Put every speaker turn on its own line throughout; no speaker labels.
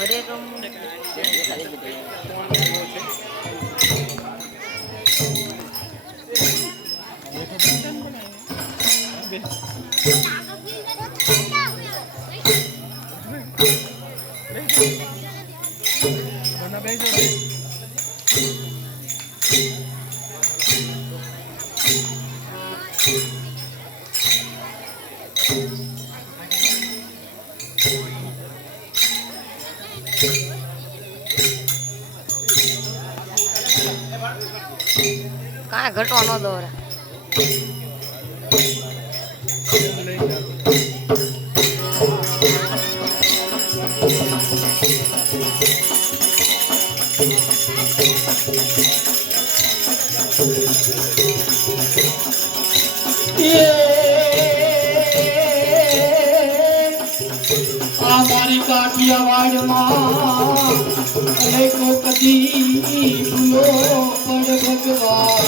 ওরকম Thank you. ન દોર.
કાઠિયાવાડમાં અનેકો કદી ભૂલો પડ ભગવાન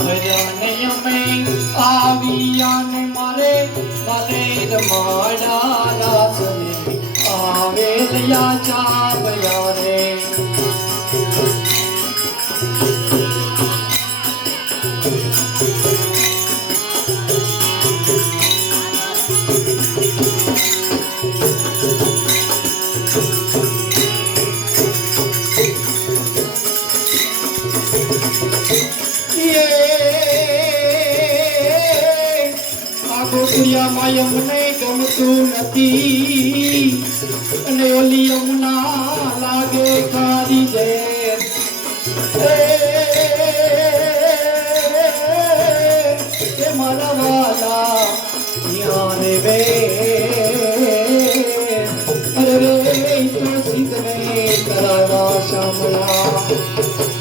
ભજને અમે આવિયાને મારે મારે રમાડા રાસને આવે દયા ચાવયા રે યે આ ગોકુળિયામાં યમને ગમતું નથી. અને ઓલી યમુના લાગે ખારી એ મારા વાલા યાં રે વે. અરે રે તને કરાવા શામળા.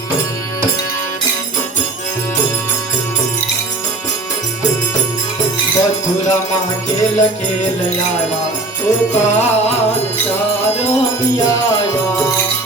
મથુરામાં કેલ કેલ આવ્યા ઉપાર ચાર આવ્યા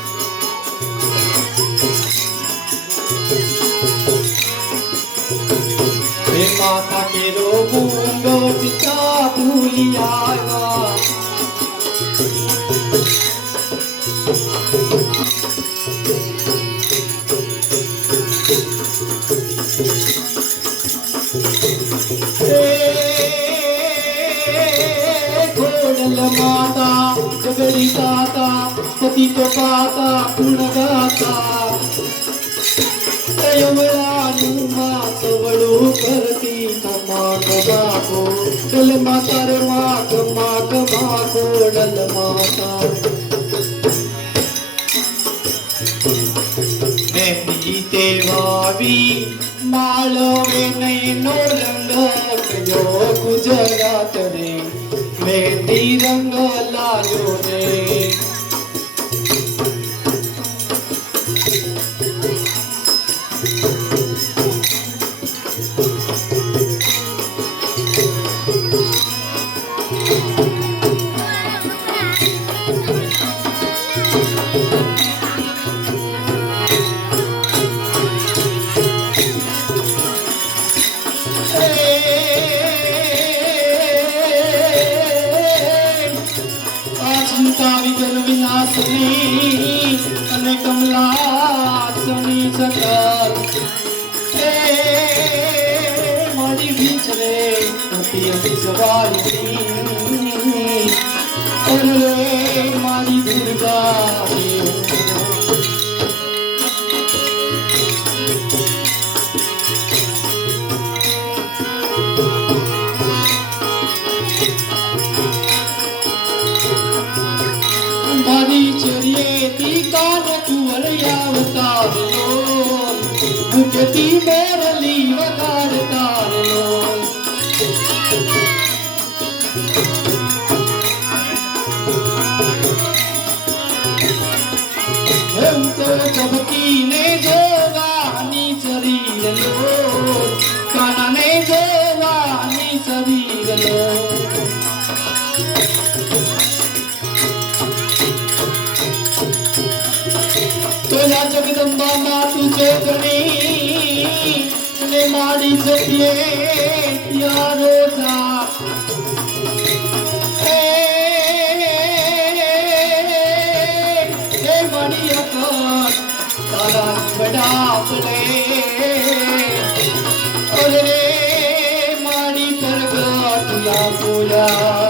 ઘોડલ માતા જગડી તાતા સતી તો પાતા પૂર્ણ ગાતા યમરાનું માં સવડું કરતી કમાક માકો ડલ માતા રે માક માક માકો ડલ માતા મહેંદી તે વાવી માળવે નૈનો રંગ કયો ગુજરાત રે મહેંદી રંગ લાયો રે ચિંતા વિઘ્ન વિનાશની અને કમલાસની સકલ એ મારી બીચ રે સવારી અરે મારી દુર્ગા દેવ ચરીએ કાન કુંવર આવતારલો મુખતી મેરલી વગાડતારલો. એમ તો જબકીને જોવાની શરીરલો કાનાને નાના તુજે ધણી ને મારી જઈએ યારો જા હે મણી અકર તારા બડા મારી તરગા તુલા બોલા.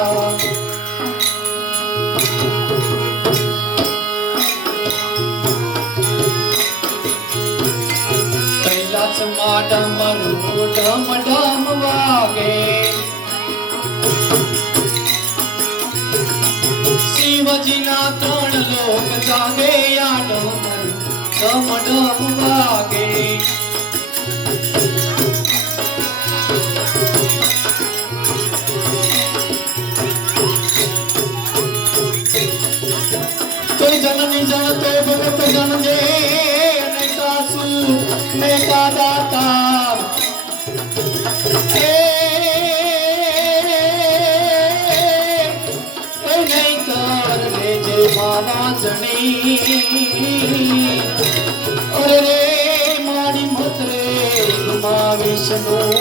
ડમ ડમ વાગે. શિવજીના ત્રણ લોક જાગે આ ડમ ડમ વાગે. તો જનની જન તો ભગત જન જે અને કાસુ ને કા મારા મત રે મા નું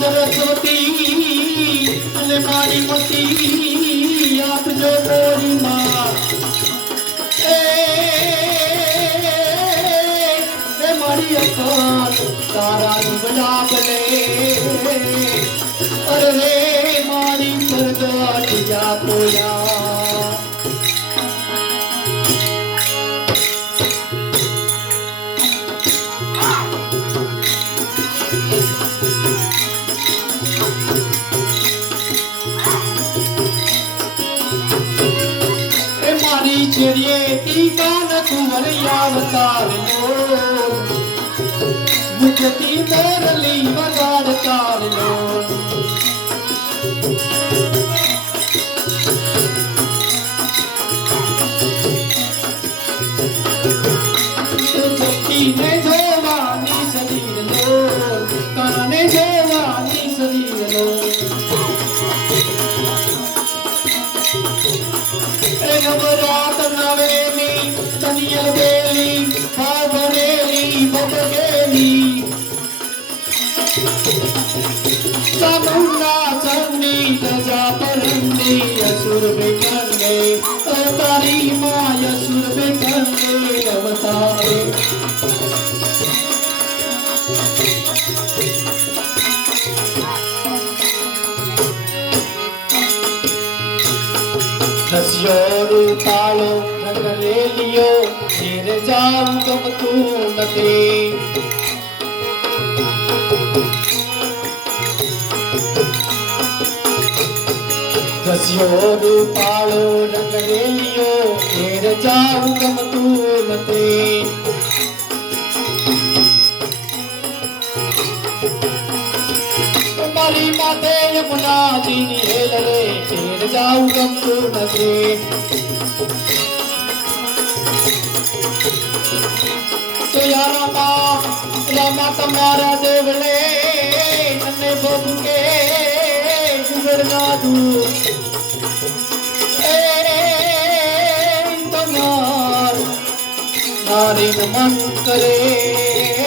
સરસ્વતી અને મારી મતી આપજો મોરી માં. એ મારી અકાલ તારા ગુલાબ લે. અરે મારી પરગાટ યા તોયા કુંવરિયા અવતાર લો મુજતી મોરલી વગાડતાર લો ને चामुंडा चौंडी प्रजापरंडी असुर बेकरले अवतारी माय असुर बेकरले अवतारे नस्योरू तालो नगले लियो फिर जाऊ तुम तू नते નસ્યો રૂપાળો રંગ લેલિયો ઘેર જાવું ગમતું નથી મારી માથે યમુનાજીની હેલ રે, ઘેર જાવું ગમતું નથી તો યારામાં રામા તમારા દેવલે નને ભોગ તમાર નારી નમન કરે